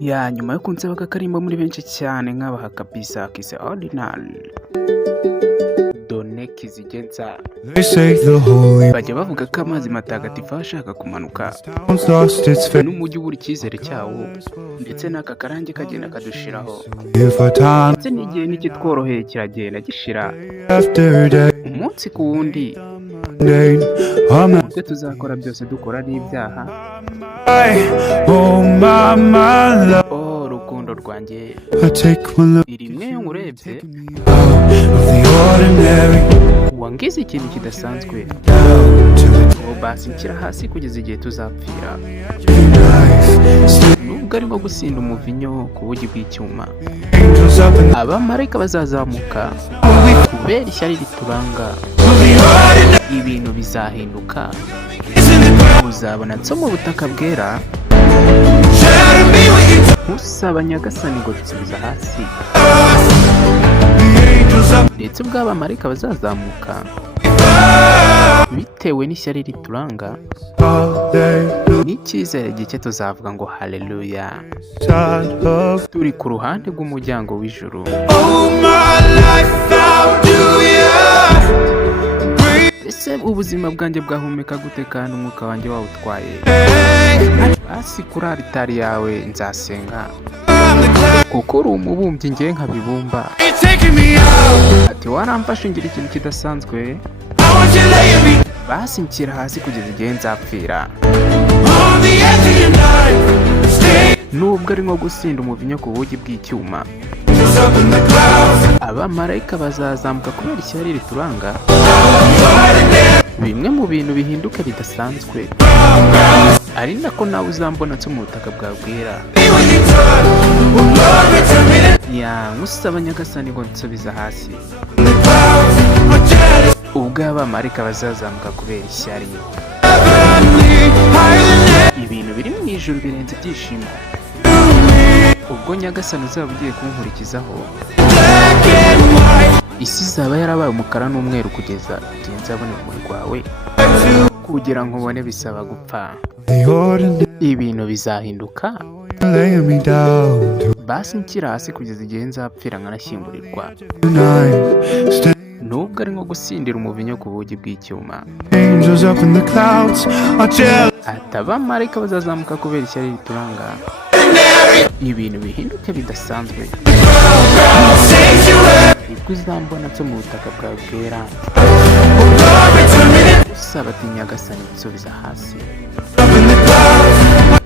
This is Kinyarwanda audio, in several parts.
Nyuma yo kunsaba akarimbo muri benshi cyane nkabaha kabisa kise ordinary done kizigenza They say the holy bajya bavuga ko amazi matagatifu aba ashaka kumanuka town's lost its faith. n'umujyi ubura icyizere cyawo ndetse n'aka karange kagenda kadushiraho If a town ndetse n'igihe n'ikitworoheye kiragenda gishira after day, umunsi ku wundi day, ibyo tuzakora byose dukora n'ibyaha oh my love, rukundo rwanjye I take one look rimwe iyo nkurebye out of the ordinary, wangize ikintu kidasanzwe down to the basi nshyira hasi kugeza igihe tuzapfira life. Still nubwo arimo gusinda umuvinyo ku bugi bw'icyuma angels up in abamarayika bazazamuka kubera ishyari rituranga ibintu bizahinduka uzabona nso mu butaka bwera ntusaba nyagasani ngo dusubiza hasi ndetse ubwo abamarayika bazazamuka bitewe n'ishyari rituranga all day, n'icyizere gike tuzavuga ngo haleluya side of turi ku ruhande rw'umuryango w'ijuru oh my life, how do you ese ubuzima bwanjye bwahumeka gute kandi umwuka wanjye wawutwaye hasi kuri aritari yawe nzasenga kuko uri umubumbyi ngewe nkabibumba You're taking me out, ati waramfashe ngira ikintu kidasanzwe I want you laying me basi nshyira hasi kugeza igihe nzapfira on the edge of your knife. Stay nubwo ari nko gusinda umuvinyo ku bugi bw'icyuma just up in the clouds, abamarayika bazazamuka kubera ishyari rituranga bimwe mu bintu bihinduka bidasanzwe ari nako nawe uzambona nso mu butaka bwawe bwera when you touch, oh glory to me nkusaba nyagasani ngo nsubiza hasi in the clouds, I'm jealous, ubwo abamarayika bazazamuka kubera ishyari heavenly, higher than that, ibintu biri mu ijuru birenze ibyishimo ubwo nyagasani uzaba ugiye kunkurikizaho black and white, isi izaba yarabaye umukara n'umweru kugeza igihe nzabona urumuri rwawe kugira ngo ubone bisaba gupfa the ordinary, ibintu bizahinduka laying me down basi nshyira hasi kugeza igihe nzapfira nkanashyingurirwa tonight. Stay nubwo ari nko gusindira umuvinyo ku bugi bw'icyuma angels up in the clouds, are jealous, ati abamarayika bazazamuka kubera ishyari rituranga ibintu bihinduke bidasanzwe nibwo uzambona nso mu butaka bwawe bwera usaba ati nyagasani nsubiza hasi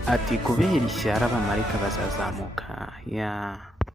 ati kubera ishyari abamarayika bazazamuka